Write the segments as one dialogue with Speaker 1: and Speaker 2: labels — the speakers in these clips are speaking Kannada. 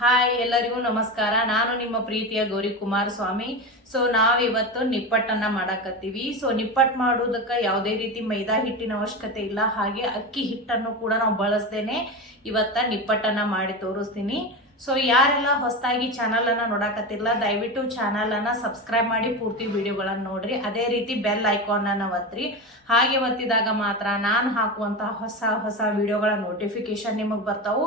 Speaker 1: ಹಾಯ್ ಎಲ್ಲರಿಗೂ ನಮಸ್ಕಾರ. ನಾನು ನಿಮ್ಮ ಪ್ರೀತಿಯ ಗೌರಿ ಕುಮಾರಸ್ವಾಮಿ. ಸೊ ನಾವಿವತ್ತು ನಿಪ್ಪಟ್ಟನ್ನ ಮಾಡಕತ್ತೀವಿ. ಸೊ ನಿಪ್ಪಟ್ಟು ಮಾಡೋದಕ್ಕೆ ಯಾವುದೇ ರೀತಿ ಮೈದಾ ಹಿಟ್ಟಿನ ಅವಶ್ಯಕತೆ ಇಲ್ಲ. ಹಾಗೆ ಅಕ್ಕಿ ಹಿಟ್ಟನ್ನು ಕೂಡ ನಾವು ಬಳಸ್ದೇನೆ ಇವತ್ತ ನಿಪ್ಪಟ್ಟನ್ನ ಮಾಡಿ ತೋರಿಸ್ತೀನಿ. ಸೊ ಯಾರೆಲ್ಲ ಹೊಸದಾಗಿ ಚಾನಲ್ ಅನ್ನ ನೋಡಕತ್ತಿಲ್ಲ, ದಯವಿಟ್ಟು ಚಾನಲ್ ಅನ್ನ ಸಬ್ಸ್ಕ್ರೈಬ್ ಮಾಡಿ ಪೂರ್ತಿ ವಿಡಿಯೋಗಳನ್ನು ನೋಡ್ರಿ. ಅದೇ ರೀತಿ ಬೆಲ್ ಐಕಾನ್ ಅನ್ನ ಒತ್ತಿರಿ ಹಾಗೆ ಒತ್ತಿದಾಗ ಮಾತ್ರ ನಾನು ಹಾಕುವಂತಹ ಹೊಸ ಹೊಸ ವಿಡಿಯೋಗಳ ನೋಟಿಫಿಕೇಶನ್ ನಿಮಗೆ ಬರ್ತಾವು.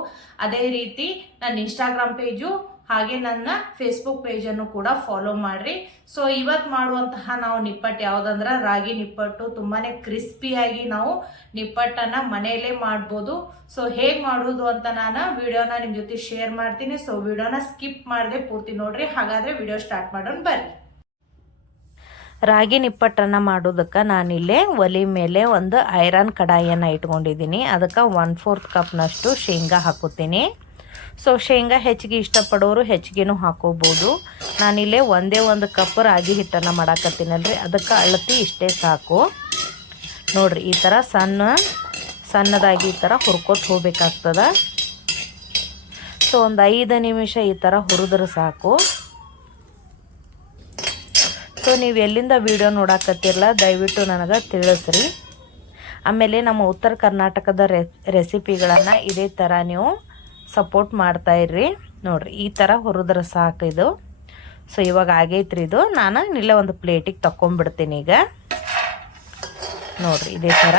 Speaker 1: ಅದೇ ರೀತಿ ನನ್ನ ಇನ್ಸ್ಟಾಗ್ರಾಮ್ ಪೇಜು ಹಾಗೆ ನನ್ನ ಫೇಸ್ಬುಕ್ ಪೇಜನ್ನು ಕೂಡ ಫಾಲೋ ಮಾಡಿರಿ. ಸೊ ಇವತ್ತು ಮಾಡುವಂತಹ ನಾವು ನಿಪ್ಪಟ್ಟು ಯಾವುದಂದ್ರೆ ರಾಗಿ ನಿಪ್ಪಟ್ಟು ತುಂಬಾ ಕ್ರಿಸ್ಪಿಯಾಗಿ ನಾವು ನಿಪ್ಪಟ್ಟನ್ನು ಮನೆಯಲ್ಲೇ ಮಾಡ್ಬೋದು. ಸೊ ಹೇಗೆ ಮಾಡೋದು ಅಂತ ನಾನು ವಿಡಿಯೋನ ನಿಮ್ಮ ಜೊತೆ ಶೇರ್ ಮಾಡ್ತೀನಿ. ಸೊ ವಿಡಿಯೋನ ಸ್ಕಿಪ್ ಮಾಡದೆ ಪೂರ್ತಿ ನೋಡಿರಿ. ಹಾಗಾದರೆ ವಿಡಿಯೋ ಸ್ಟಾರ್ಟ್ ಮಾಡೋಣ ಬರ್ರಿ.
Speaker 2: ರಾಗಿ ನಿಪ್ಪಟ್ಟನ್ನು ಮಾಡೋದಕ್ಕೆ ನಾನಿಲ್ಲೇ ಒಲೆ ಮೇಲೆ ಒಂದು ಐರನ್ ಕಡಾಯಿಯನ್ನು ಇಟ್ಕೊಂಡಿದ್ದೀನಿ. ಅದಕ್ಕೆ ಒನ್ ಫೋರ್ತ್ ಕಪ್ನಷ್ಟು ಶೇಂಗಾ ಹಾಕೋತೀನಿ ಸೊ ಶೇಂಗಾ ಹೆಚ್ಚಿಗೆ ಇಷ್ಟಪಡೋರು ಹೆಚ್ಚಿಗೆನೂ ಹಾಕೋಬೋದು. ನಾನಿಲ್ಲೇ ಒಂದೇ ಒಂದು ಕಪ್ ರಾಗಿ ಹಿಟ್ಟನ್ನು ಮಾಡಾಕತ್ತೀನಲ್ರಿ. ಅದಕ್ಕೆ ಅಳತಿ ಇಷ್ಟೇ ಸಾಕು. ನೋಡ್ರಿ, ಈ ಥರ ಸಣ್ಣ, ಸಣ್ಣದಾಗಿ ಈ ಥರ ಹುರ್ಕೊತ ಹೋಗ್ಬೇಕಾಗ್ತದ. ಸೊ, ಒಂದು ಐದು ನಿಮಿಷ ಈ ಥರ ಹುರಿದ್ರೆ ಸಾಕು. ಸೊ, ನೀವು ಎಲ್ಲಿಂದ ವಿಡಿಯೋ ನೋಡಾಕತ್ತಿರಲ್ಲ, ದಯವಿಟ್ಟು ನನಗೆ ತಿಳಿಸ್ರಿ. ಆಮೇಲೆ ನಮ್ಮ ಉತ್ತರ ಕರ್ನಾಟಕದ ರೆಸಿಪಿಗಳನ್ನು ಇದೇ ಥರ ನೀವು ಸಪೋರ್ಟ್ ಮಾಡ್ತಾ ಮಾಡ್ತಾಯಿರ್ರಿ ನೋಡಿರಿ, ಈ ಥರ ಹುರಿದ್ರೆ ಸಾಕು ಇದು. ಸೊ ಇವಾಗ ಆಗೈತ್ರಿ ಇದು. ನಾನು ಇಲ್ಲ ಒಂದು ಪ್ಲೇಟಿಗೆ ತಗೊಂಡ್ಬಿಡ್ತೀನಿ ಈಗ. ನೋಡಿರಿ, ಇದೇ ಥರ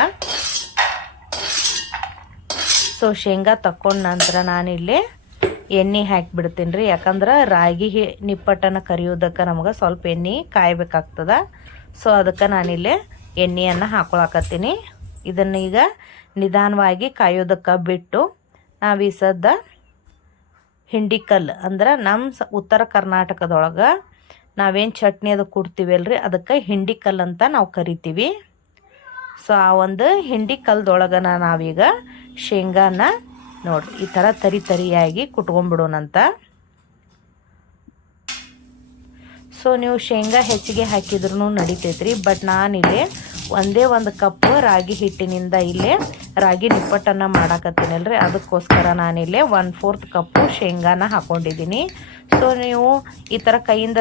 Speaker 2: ಸೊ ಶೇಂಗಾ ತಕ್ಕೊಂಡ ನಂತರ ನಾನಿಲ್ಲಿ ಎಣ್ಣೆ ಹಾಕಿಬಿಡ್ತೀನಿ ರೀ. ಯಾಕಂದ್ರೆ ರಾಗಿ ನಿಪ್ಪಟ್ಟನ್ನು ಕರಿಯೋದಕ್ಕೆ ನಮ್ಗೆ ಸ್ವಲ್ಪ ಎಣ್ಣೆ ಕಾಯಬೇಕಾಗ್ತದೆ. ಸೊ ಅದಕ್ಕೆ ನಾನಿಲ್ಲಿ ಎಣ್ಣೆಯನ್ನು ಹಾಕೊಳಕತ್ತೀನಿ. ಇದನ್ನು ಈಗ ನಿಧಾನವಾಗಿ ಕಾಯೋದಕ್ಕೆ ಬಿಟ್ಟು ನಾವು ಹಿಂಡಿಕಲ್ ಅಂದ್ರೆ ನಮ್ಮ ಉತ್ತರ ಕರ್ನಾಟಕದೊಳಗೆ ನಾವೇನು ಚಟ್ನಿ ಅದು ಕೊಡ್ತೀವಲ್ರಿ, ಅದಕ್ಕೆ ಹಿಂಡಿಕಲ್ ಅಂತ ನಾವು ಕರಿತೀವಿ. ಸೊ, ಆ ಒಂದು ಹಿಂಡಿ ಕಲ್ದೊಳಗನ ನಾವೀಗ ಶೇಂಗಾನ ನೋಡ್ರಿ, ಈ ಥರ ತರಿ ತರಿಯಾಗಿ ಕುಟ್ಕೊಂಡ್ಬಿಡೋಣಂತ. ಸೊ, ನೀವು ಶೇಂಗಾ ಹೆಚ್ಚಿಗೆ ಹಾಕಿದ್ರೂ ನಡಿತೈತ್ರಿ, ಬಟ್ ನಾನಿಲ್ಲಿ ಒಂದೇ ಒಂದು ಕಪ್ ರಾಗಿ ಹಿಟ್ಟಿನಿಂದ ಇಲ್ಲೇ ರಾಗಿ ನಿಪ್ಪಟ್ಟನ್ನು ಮಾಡಾಕತ್ತೀನಲ್ರಿ. ಅದಕ್ಕೋಸ್ಕರ ನಾನಿಲ್ಲೇ ಒನ್ ಫೋರ್ತ್ ಕಪ್ಪು ಶೇಂಗಾನ ಹಾಕೊಂಡಿದ್ದೀನಿ. ಸೊ ನೀವು ಈ ಥರ ಕೈಯಿಂದ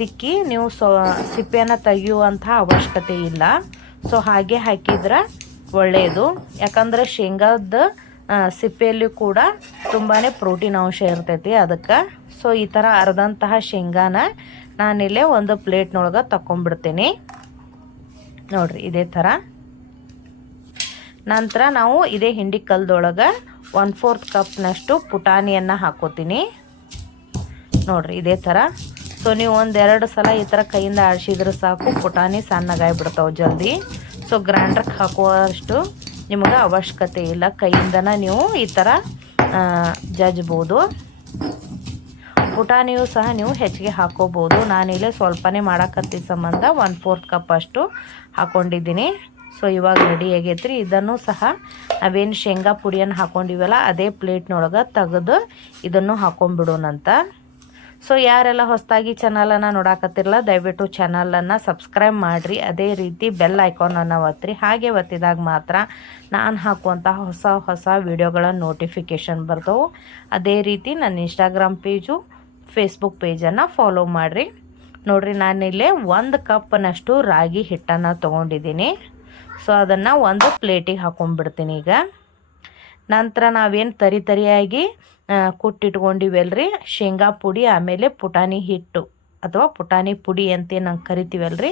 Speaker 2: ತಿಕ್ಕಿ ನೀವು ಸೊ, ಸಿಪ್ಪೆಯನ್ನು ತೆಗೆಯುವಂಥ ಅವಶ್ಯಕತೆ ಇಲ್ಲ. ಸೊ ಹಾಗೆ ಹಾಕಿದ್ರೆ ಒಳ್ಳೆಯದು ಯಾಕಂದ್ರೆ ಶೇಂಗಾದ ಸಿಪ್ಪೆಯಲ್ಲಿ ಕೂಡ ತುಂಬಾ ಪ್ರೋಟೀನ್ ಅಂಶ ಇರ್ತೈತಿ ಅದಕ್ಕೆ. ಸೊ ಈ ಥರ ಅರ್ದಂತಹ ಶೇಂಗಾನ ನಾನಿಲ್ಲೇ ಒಂದು ಪ್ಲೇಟ್ನೊಳಗೆ ತಗೊಂಡ್ಬಿಡ್ತೀನಿ ನೋಡ್ರಿ, ಇದೇ ಥರ. ನಂತರ ನಾವು ಇದೇ ಹಿಂಡಿ ಕಲ್ದೊಳಗೆ ಒನ್ ಫೋರ್ತ್ ಕಪ್ನಷ್ಟು ಪುಟಾಣಿಯನ್ನು ಹಾಕೋತೀನಿ. ನೋಡ್ರಿ, ಇದೇ ಥರ. ಸೊ ನೀವು ಒಂದೆರಡು ಸಲ ಈ ಥರ ಕೈಯಿಂದ ಆಡಿಸಿದ್ರೆ ಸಾಕು, ಪುಟಾಣಿ ಸಣ್ಣಗಾಗ್ಬಿಡ್ತಾವೆ ಜಲ್ದಿ. ಸೊ ಗ್ರ್ಯಾಂಡ್ರಕ್ಕೆ ಹಾಕುವಷ್ಟು ನಿಮಗೆ ಅವಶ್ಯಕತೆ ಇಲ್ಲ. ಕೈಯಿಂದನ ನೀವು ಈ ಥರ ಜಜ್ಬೋದು. ಪುಟಾಣಿಯೂ ಸಹ ನೀವು ಹೆಚ್ಚಿಗೆ ಹಾಕೋಬೋದು. ನಾನಿಲ್ಲೇ ಸ್ವಲ್ಪನೇ ಮಾಡಾಕತ್ತಿ ಸಂಬಂಧ ಒನ್ ಫೋರ್ತ್ ಕಪ್ ಅಷ್ಟು ಹಾಕ್ಕೊಂಡಿದ್ದೀನಿ ಸೊ ಇವಾಗ ರೆಡಿ ಆಗೈತ್ರಿ. ಇದನ್ನು ಸಹ ನಾವೇನು ಶೇಂಗಾ ಪುಡಿಯನ್ನು ಹಾಕ್ಕೊಂಡಿವಲ್ಲ ಅದೇ ಪ್ಲೇಟ್ನೊಳಗೆ ತೆಗೆದು ಇದನ್ನು ಹಾಕೊಂಡ್ಬಿಡೋಣಂತ ಸೊ ಯಾರೆಲ್ಲ ಹೊಸದಾಗಿ ಚಾನಲನ್ನು ನೋಡಾಕತ್ತಿರಲ್ಲ, ದಯವಿಟ್ಟು ಚಾನಲನ್ನು ಸಬ್ಸ್ಕ್ರೈಬ್ ಮಾಡಿರಿ. ಅದೇ ರೀತಿ ಬೆಲ್ ಐಕಾನನ್ನು ಒತ್ತಿರಿ ಹಾಗೆ ಒತ್ತಿದಾಗ ಮಾತ್ರ ನಾನು ಹಾಕುವಂತಹ ಹೊಸ ಹೊಸ ವಿಡಿಯೋಗಳ ನೋಟಿಫಿಕೇಷನ್ ಬರ್ತವೆ. ಅದೇ ರೀತಿ ನನ್ನ ಇನ್ಸ್ಟಾಗ್ರಾಮ್ ಪೇಜು ಫೇಸ್ಬುಕ್ ಪೇಜನ್ನು ಫಾಲೋ ಮಾಡಿರಿ. ನೋಡಿರಿ ನಾನಿಲ್ಲೇ ಒಂದು ಕಪ್ನಷ್ಟು ರಾಗಿ ಹಿಟ್ಟನ್ನು ತೊಗೊಂಡಿದ್ದೀನಿ. ಸೊ ಅದನ್ನು ಒಂದು ಪ್ಲೇಟಿಗೆ ಹಾಕೊಂಡ್ಬಿಡ್ತೀನಿ ಈಗ. ನಂತರ ನಾವೇನು ತರಿ ತರಿಯಾಗಿ ಕುಟ್ಟಿಟ್ಕೊಂಡಿವಲ್ರಿ? ಶೇಂಗಾ ಪುಡಿ, ಆಮೇಲೆ ಪುಟಾಣಿ ಹಿಟ್ಟು ಅಥವಾ ಪುಟಾಣಿ ಪುಡಿ ಅಂತ ನಂಗೆ ಕರಿತೀವಲ್ರಿ?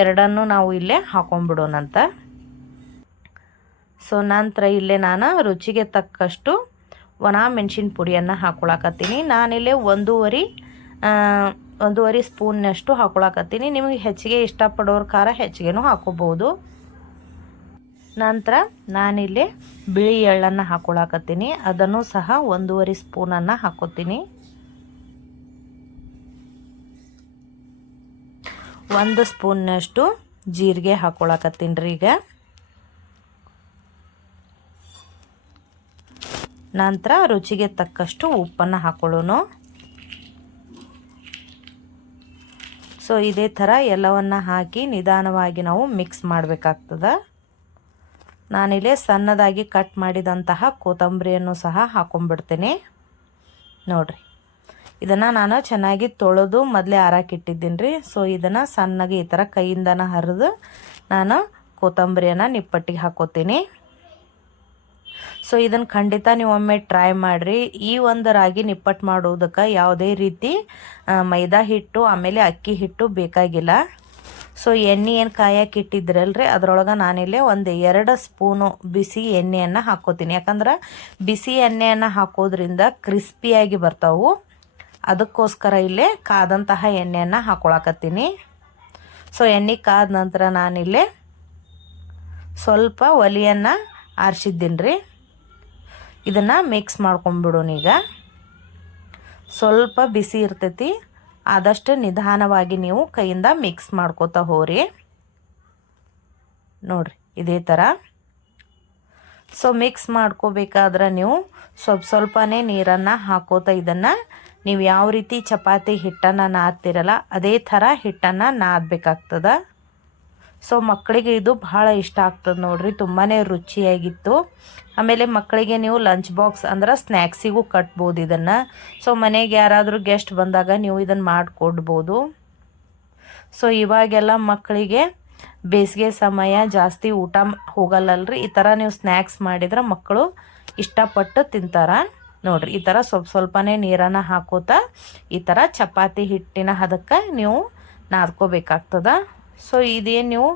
Speaker 2: ಎರಡನ್ನು ನಾವು ಇಲ್ಲೇ ಹಾಕೊಂಡ್ಬಿಡೋಣಂತ. ಸೊ ನಂತರ ಇಲ್ಲೇ ನಾನು ರುಚಿಗೆ ತಕ್ಕಷ್ಟು ಒಣ ಮೆಣಸಿನ ಪುಡಿಯನ್ನು ಹಾಕೊಳಕತ್ತೀನಿ. ನಾನಿಲ್ಲಿ ಒಂದೂವರೆ ಒಂದೂವರೆ ಸ್ಪೂನ್ನಷ್ಟು ಹಾಕೊಳಕತ್ತೀನಿ. ನಿಮಗೆ ಹೆಚ್ಚಿಗೆ ಇಷ್ಟಪಡೋರು ಖಾರ ಹೆಚ್ಚಿಗೆನೂ ಹಾಕೋಬೋದು. ನಂತರ ನಾನಿಲ್ಲಿ ಬಿಳಿ ಎಳ್ಳನ್ನು ಹಾಕೊಳಕತ್ತೀನಿ. ಅದನ್ನು ಸಹ ಒಂದೂವರೆ ಸ್ಪೂನನ್ನು ಹಾಕೋತೀನಿ. ಒಂದು ಸ್ಪೂನ್ನಷ್ಟು ಜೀರಿಗೆ ಹಾಕೊಳಕತ್ತೀನಿ ರೀ ಈಗ. ನಂತರ ರುಚಿಗೆ ತಕ್ಕಷ್ಟು ಉಪ್ಪನ್ನು ಹಾಕೊಳ್ಳೋಣ ಸೊ ಇದೇ ಥರ ಎಲ್ಲವನ್ನ ಹಾಕಿ ನಿಧಾನವಾಗಿ ನಾವು ಮಿಕ್ಸ್ ಮಾಡಬೇಕಾಗ್ತದೆ. ನಾನಿಲ್ಲೇ ಸಣ್ಣದಾಗಿ ಕಟ್ ಮಾಡಿದಂತಹ ಕೊತ್ತಂಬರಿಯನ್ನು ಸಹ ಹಾಕೊಂಡ್ಬಿಡ್ತೀನಿ. ನೋಡಿರಿ. ಇದನ್ನು ನಾನು ಚೆನ್ನಾಗಿ ತೊಳೆದು ಮೊದಲೇ ಹಾರಾಕಿಟ್ಟಿದ್ದೀನಿ ರೀ ಸೊ ಇದನ್ನು ಸಣ್ಣಗೆ ಈ ಥರ ಕೈಯಿಂದನ ಹರಿದು ನಾನು ಕೊತ್ತಂಬರಿಯನ್ನು ನಿಪ್ಪಟ್ಟಿಗೆ ಹಾಕೋತೀನಿ. ಸೊ ಇದನ್ನು ಖಂಡಿತ ನೀವು ಒಮ್ಮೆ ಟ್ರೈ ಮಾಡಿರಿ. ಈ ಒಂದು ರಾಗಿ ನಿಪ್ಪಟ್ಟು ಮಾಡೋದಕ್ಕೆ ಯಾವುದೇ ರೀತಿ ಮೈದಾ ಹಿಟ್ಟು, ಆಮೇಲೆ ಅಕ್ಕಿ ಹಿಟ್ಟು ಬೇಕಾಗಿಲ್ಲ. ಸೊ ಎಣ್ಣೆ ಏನು ಕಾಯಕ್ಕೆ ಇಟ್ಟಿದ್ರಲ್ರಿ? ಅದರೊಳಗೆ ನಾನಿಲ್ಲೇ ಒಂದು ಎರಡು ಸ್ಪೂನು ಬಿಸಿ ಎಣ್ಣೆಯನ್ನು ಹಾಕೋತೀನಿ. ಯಾಕಂದ್ರೆ ಬಿಸಿ ಎಣ್ಣೆಯನ್ನು ಹಾಕೋದ್ರಿಂದ ಕ್ರಿಸ್ಪಿಯಾಗಿ ಬರ್ತಾವು. ಅದಕ್ಕೋಸ್ಕರ ಇಲ್ಲೇ ಕಾದಂತಹ ಎಣ್ಣೆಯನ್ನು ಹಾಕೊಳಕತ್ತೀನಿ. ಸೊ ಎಣ್ಣೆ ಕಾದ ನಂತರ ನಾನಿಲ್ಲೇ ಸ್ವಲ್ಪ ಒಲಿಯನ್ನು ಆರಿಸಿದ್ದೀನಿ ರೀ ಇದನ್ನು ಮಿಕ್ಸ್ ಮಾಡ್ಕೊಂಬಿಡೋಣ ಈಗ. ಸ್ವಲ್ಪ ಬಿಸಿ ಇರ್ತೈತಿ. ಆದಷ್ಟು ನಿಧಾನವಾಗಿ ನೀವು ಕೈಯಿಂದ ಮಿಕ್ಸ್ ಮಾಡ್ಕೋತಾ ಹೋರಿ. ನೋಡ್ರಿ, ಇದೇ ಥರ ಸೊ ಮಿಕ್ಸ್ ಮಾಡ್ಕೋಬೇಕಾದ್ರೆ ನೀವು ಸ್ವಲ್ಪ ಸ್ವಲ್ಪನೇ ನೀರನ್ನು ಹಾಕೋತಾ ಇದನ್ನು ನೀವು ಯಾವ ರೀತಿ ಚಪಾತಿ ಹಿಟ್ಟನ್ನು ನಾದ್ತಿರಲ್ಲ, ಅದೇ ಥರ ಹಿಟ್ಟನ್ನು ನಾದಬೇಕಾಗ್ತದ. ಸೊ ಮಕ್ಕಳಿಗೆ ಇದು ಭಾಳ ಇಷ್ಟ ಆಗ್ತದೆ ನೋಡ್ರಿ. ತುಂಬಾ ರುಚಿಯಾಗಿತ್ತು. ಆಮೇಲೆ ಮಕ್ಕಳಿಗೆ ನೀವು ಲಂಚ್ ಬಾಕ್ಸ್ ಅಂದ್ರೆ ಸ್ನ್ಯಾಕ್ಸಿಗೂ ಕಟ್ಬೋದು ಇದನ್ನು. ಸೊ ಮನೆಗೆ ಯಾರಾದರೂ ಗೆಸ್ಟ್ ಬಂದಾಗ ನೀವು ಇದನ್ನು ಮಾಡಿಕೊಡ್ಬೋದು. ಸೊ ಇವಾಗೆಲ್ಲ ಮಕ್ಕಳಿಗೆ ಬೇಸಿಗೆ ಸಮಯ ಜಾಸ್ತಿ ಊಟ ಹೋಗಲ್ಲಲ್ರಿ. ಈ ಥರ ನೀವು ಸ್ನ್ಯಾಕ್ಸ್ ಮಾಡಿದ್ರೆ ಮಕ್ಕಳು ಇಷ್ಟಪಟ್ಟು ತಿಂತಾರ. ನೋಡ್ರಿ, ಈ ಥರ ಸ್ವಲ್ಪ ಸ್ವಲ್ಪನೇ ನೀರನ್ನು ಹಾಕೋತ ಈ ಥರ ಚಪಾತಿ ಹಿಟ್ಟಿನ ಹದಕ್ಕೆ ನೀವು ನಾದ್ಕೋಬೇಕಾಗ್ತದ. ಸೊ ಇದೇನು ನೀವು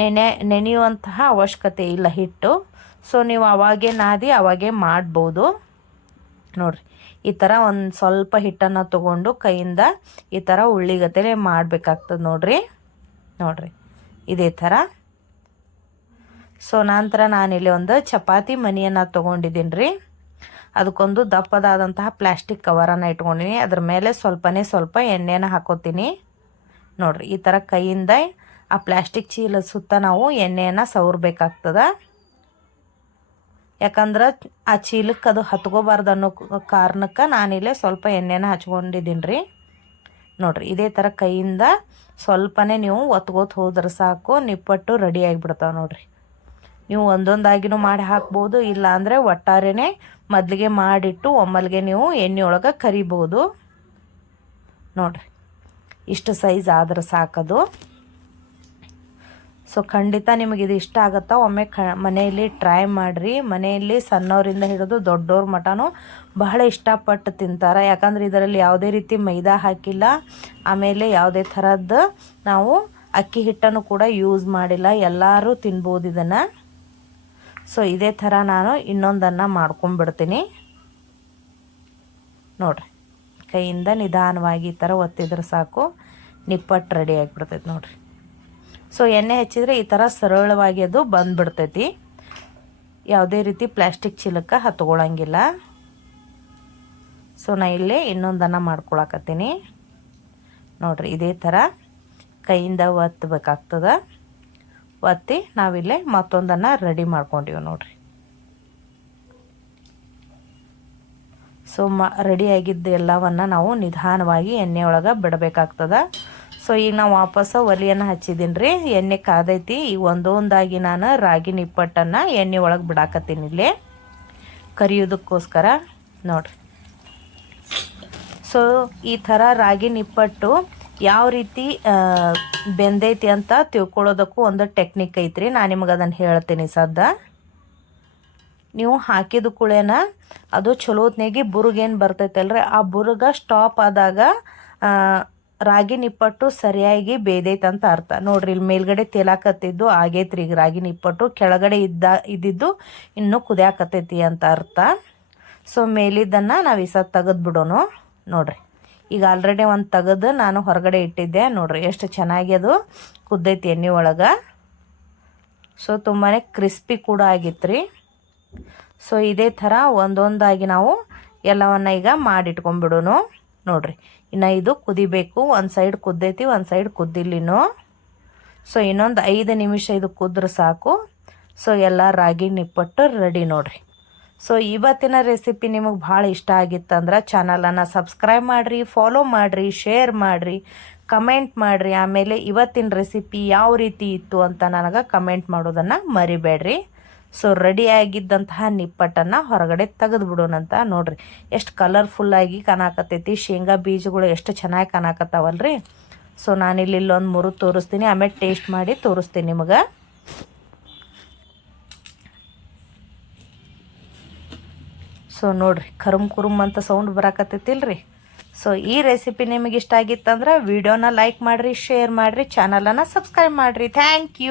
Speaker 2: ನೆನೆ, ನೆನೆಯುವಂತಹ ಅವಶ್ಯಕತೆ ಇಲ್ಲ ಹಿಟ್ಟು. ಸೊ ನೀವು ಅವಾಗೇ ನಾದಿ, ಅವಾಗೇ ಮಾಡ್ಬೋದು. ನೋಡ್ರಿ, ಈ ಥರ ಒಂದು ಸ್ವಲ್ಪ ಹಿಟ್ಟನ್ನು ತಗೊಂಡು ಕೈಯಿಂದ ಈ ಥರ ಉಳ್ಳಿಗತೆಲೆ ಮಾಡಬೇಕಾಗ್ತದೆ ನೋಡ್ರಿ. ನೋಡ್ರಿ, ಇದೇ ಥರ ಸೊ ನಂತರ ನಾನಿಲ್ಲಿ ಒಂದು ಚಪಾತಿ ಮನಿಯನ್ನು ತೊಗೊಂಡಿದ್ದೀನಿ ರೀ ಅದಕ್ಕೊಂದು ದಪ್ಪದಾದಂತಹ ಪ್ಲಾಸ್ಟಿಕ್ ಕವರನ್ನು ಇಟ್ಕೊಂಡಿನಿ. ಅದ್ರ ಮೇಲೆ ಸ್ವಲ್ಪನೇ ಸ್ವಲ್ಪ ಎಣ್ಣೆನ ಹಾಕೋತೀನಿ. ನೋಡ್ರಿ, ಈ ಥರ ಕೈಯಿಂದ ಆ ಪ್ಲಾಸ್ಟಿಕ್ ಚೀಲದ ಸುತ್ತ ನಾವು ಎಣ್ಣೆಯನ್ನು ಸವರ್ಬೇಕಾಗ್ತದ. ಯಾಕಂದ್ರೆ ಆ ಚೀಲಕ್ಕೆ ಅದು ಹತ್ಕೋಬಾರ್ದು ಅನ್ನೋ ಕಾರಣಕ್ಕೆ ನಾನಿಲ್ಲೇ ಸ್ವಲ್ಪ ಎಣ್ಣೆನ ಹಚ್ಕೊಂಡಿದ್ದೀನಿ ರೀ ನೋಡ್ರಿ, ಇದೇ ಥರ ಕೈಯಿಂದ ಸ್ವಲ್ಪನೇ ನೀವು ಒತ್ಕೋತ ಹೋದ್ರೆ ಸಾಕು, ನಿಪ್ಪಟ್ಟು ರೆಡಿ ಆಗಿಬಿಡ್ತಾವೆ ನೋಡ್ರಿ. ನೀವು ಒಂದೊಂದಾಗಿನೂ ಮಾಡಿ ಹಾಕ್ಬೋದು, ಇಲ್ಲಾಂದರೆ ಒಟ್ಟಾರೆನೇ ಮೊದಲಿಗೆ ಮಾಡಿಟ್ಟು ಒಮ್ಮಲ್ಗೆ ನೀವು ಎಣ್ಣೆ ಒಳಗೆ ಕರಿಬೋದು. ನೋಡ್ರಿ. ಇಷ್ಟು ಸೈಜ್ ಆದ್ರೆ ಸಾಕದು. ಸೊ ಖಂಡಿತ ನಿಮಗೆ ಇದು ಇಷ್ಟ ಆಗುತ್ತಾ? ಒಮ್ಮೆ ಕ ಮನೆಯಲ್ಲಿ ಟ್ರೈ ಮಾಡಿರಿ. ಮನೆಯಲ್ಲಿ ಸಣ್ಣವರಿಂದ ಹಿಡಿದು ದೊಡ್ಡವ್ರ ಮಟನೂ ಬಹಳ ಇಷ್ಟಪಟ್ಟು ತಿಂತಾರೆ. ಯಾಕಂದ್ರೆ ಇದರಲ್ಲಿ ಯಾವುದೇ ರೀತಿ ಮೈದಾ ಹಾಕಿಲ್ಲ. ಆಮೇಲೆ ಯಾವುದೇ ಥರದ್ದು ನಾವು ಅಕ್ಕಿ ಹಿಟ್ಟನ್ನು ಕೂಡ ಯೂಸ್ ಮಾಡಿಲ್ಲ. ಎಲ್ಲರೂ ತಿನ್ಬೋದು ಇದನ್ನು. ಸೊ ಇದೇ ಥರ ನಾನು ಇನ್ನೊಂದನ್ನು ಮಾಡ್ಕೊಂಬಿಡ್ತೀನಿ ನೋಡ್ರಿ. ಕೈಯಿಂದ ನಿಧಾನವಾಗಿ ಈ ಥರ ಒತ್ತಿದ್ರೆ ಸಾಕು, ನಿಪ್ಪಟ್ಟು ರೆಡಿ ಆಗಿಬಿಡ್ತೈತೆ ನೋಡಿರಿ. ಸೊ ಎಣ್ಣೆ ಹಚ್ಚಿದರೆ ಈ ಥರ ಸರಳವಾಗಿ ಅದು ಬಂದುಬಿಡ್ತೈತಿ. ಯಾವುದೇ ರೀತಿ ಪ್ಲಾಸ್ಟಿಕ್ ಚೀಲಕ್ಕೆ ಹತ್ಕೊಳ್ಳಂಗಿಲ್ಲ. ಸೊ ನಾ ಇಲ್ಲಿ ಇನ್ನೊಂದನ್ನು ಮಾಡ್ಕೊಳಕತ್ತೀನಿ. ನೋಡಿರಿ, ಇದೇ ಥರ ಕೈಯಿಂದ ಒತ್ತಬೇಕಾಗ್ತದ ಒತ್ತಿ ನಾವಿಲ್ಲೇ ಮತ್ತೊಂದನ್ನು ರೆಡಿ ಮಾಡ್ಕೊಂಡಿವಿ ನೋಡ್ರಿ. ಸೊ ಮ, ರೆಡಿಯಾಗಿದ್ದ ಎಲ್ಲವನ್ನು ನಾವು ನಿಧಾನವಾಗಿ ಎಣ್ಣೆ ಒಳಗೆ ಬಿಡಬೇಕಾಗ್ತದ. ಸೊ ಈಗ ನಾವು ವಾಪಸ್ಸು ಒಲೆಯನ್ನು ಹಚ್ಚಿದ್ದೀನಿ ರೀ ಎಣ್ಣೆ ಕಾದೈತಿ. ಈಗ ಒಂದೊಂದಾಗಿ ನಾನು ರಾಗಿ ನಿಪ್ಪಟ್ಟನ್ನು ಎಣ್ಣೆ ಒಳಗೆ ಬಿಡಾಕತ್ತೀನಿ ಇಲ್ಲಿ. ಕರಿಯೋದಕ್ಕೋಸ್ಕರ ನೋಡ್ರಿ. ಸೊ ಈ ಥರ ರಾಗಿ ನಿಪ್ಪಟ್ಟು ಯಾವ ರೀತಿ ಬೆಂದೈತಿ ಅಂತ ತಿಳ್ಕೊಳ್ಳೋದಕ್ಕೂ ಒಂದು ಟೆಕ್ನಿಕ್ ಐತ್ರಿ. ನಾನು ನಿಮಗೆ ಅದನ್ನು ಹೇಳ್ತೀನಿ ಸದ್ದ. ನೀವು ಹಾಕಿದ ಕುಳೆನ ಅದು ಚಲೋತ್ನಾಗಿ ಬುರುಗೇನು ಬರ್ತೈತಲ್ರಿ. ಆ ಬುರುಗ ಸ್ಟಾಪ್ ಆದಾಗ ರಾಗಿ ನಿಪ್ಪಟ್ಟು ಸರಿಯಾಗಿ ಬೇದೈತೆ ಅಂತ ಅರ್ಥ. ನೋಡ್ರಿ, ಇಲ್ಲಿ ಮೇಲ್ಗಡೆ ತೇಲಾಕತ್ತಿದ್ದು ಆಗೈತ್ರಿ ಈಗ ರಾಗಿ ನಿಪ್ಪಟ್ಟು ಕೆಳಗಡೆ ಇದ್ದ, ಇದ್ದಿದ್ದು ಇನ್ನೂ ಕುದಿಯಾಕತ್ತೈತಿ ಅಂತ ಅರ್ಥ. ಸೊ ಮೇಲಿದ್ದನ್ನು ನಾವು ಈ ಸತ್ ತೆಗೆದು ಬಿಡೋಣ. ನೋಡ್ರಿ, ಈಗ ಆಲ್ರೆಡಿ ಒಂದು ತೆಗೆದು ನಾನು ಹೊರಗಡೆ ಇಟ್ಟಿದ್ದೆ. ನೋಡ್ರಿ, ಎಷ್ಟು ಚೆನ್ನಾಗಿ ಅದು ಕುದ್ದೈತಿ ಎಣ್ಣೆ ಒಳಗೆ. ಸೊ ತುಂಬಾ ಕ್ರಿಸ್ಪಿ ಕೂಡ ಆಗಿತ್ತು ರೀ ಸೊ ಇದೇ ಥರ ಒಂದೊಂದಾಗಿ ನಾವು ಎಲ್ಲವನ್ನ ಈಗ ಮಾಡಿಟ್ಕೊಂಡ್ಬಿಡೋನು. ನೋಡ್ರಿ, ಇನ್ನು ಇದು ಕುದಿಬೇಕು. ಒಂದು ಸೈಡ್ ಕುದ್ದೈತಿ, ಒಂದು ಸೈಡ್ ಕುದ್ದಿಲ್ಲಿನೂ ಸೊ ಇನ್ನೊಂದು ಐದು ನಿಮಿಷ ಇದು ಕುದ್ರೆ ಸಾಕು. ಸೊ ಎಲ್ಲ ರಾಗಿ ನಿಪ್ಪಟ್ಟು ರೆಡಿ ನೋಡ್ರಿ. ಸೊ ಇವತ್ತಿನ ರೆಸಿಪಿ ನಿಮಗೆ ಭಾಳ ಇಷ್ಟ ಆಗಿತ್ತಂದ್ರೆ ಚಾನಲನ್ನು ಸಬ್ಸ್ಕ್ರೈಬ್ ಮಾಡಿರಿ ಫಾಲೋ ಮಾಡಿರಿ ಶೇರ್ ಮಾಡಿರಿ ಕಮೆಂಟ್ ಮಾಡಿರಿ. ಆಮೇಲೆ ಇವತ್ತಿನ ರೆಸಿಪಿ ಯಾವ ರೀತಿ ಇತ್ತು ಅಂತ ನನಗೆ ಕಮೆಂಟ್ ಮಾಡೋದನ್ನು ಮರಿಬೇಡ್ರಿ. ಸೊ ರೆಡಿ ಆಗಿದ್ದಂತಹ ನಿಪ್ಪಟ್ಟನ್ನು ಹೊರಗಡೆ ತೆಗೆದು ಬಿಡೋಣಂತ ನೋಡ್ರಿ. ಎಷ್ಟು ಕಲರ್ಫುಲ್ಲಾಗಿ ಕಾಣಕತ್ತೈತಿ. ಶೇಂಗಾ ಬೀಜಗಳು ಎಷ್ಟು ಚೆನ್ನಾಗಿ ಕಾಣಕತ್ತಾವಲ್ರಿ. ಸೊ ನಾನಿಲ್ಲಿ ಇಲ್ಲೊಂದು ಮುರು ತೋರಿಸ್ತೀನಿ. ಆಮೇಲೆ ಟೇಸ್ಟ್ ಮಾಡಿ ತೋರಿಸ್ತೀನಿ ನಿಮಗೆ. ಸೊ ನೋಡ್ರಿ. ಕರುಮ್ ಕುರುಮ್ ಅಂತ ಸೌಂಡ್ ಬರಾಕತ್ತೈತಿಲ್ರಿ. ಸೊ ಈ ರೆಸಿಪಿ ನಿಮಗೆ ಇಷ್ಟ ಆಗಿತ್ತಂದ್ರೆ ವಿಡಿಯೋನ ಲೈಕ್ ಮಾಡಿರಿ ಶೇರ್ ಮಾಡಿರಿ ಚಾನಲನ್ನು ಸಬ್ಸ್ಕ್ರೈಬ್ ಮಾಡಿರಿ. Thank you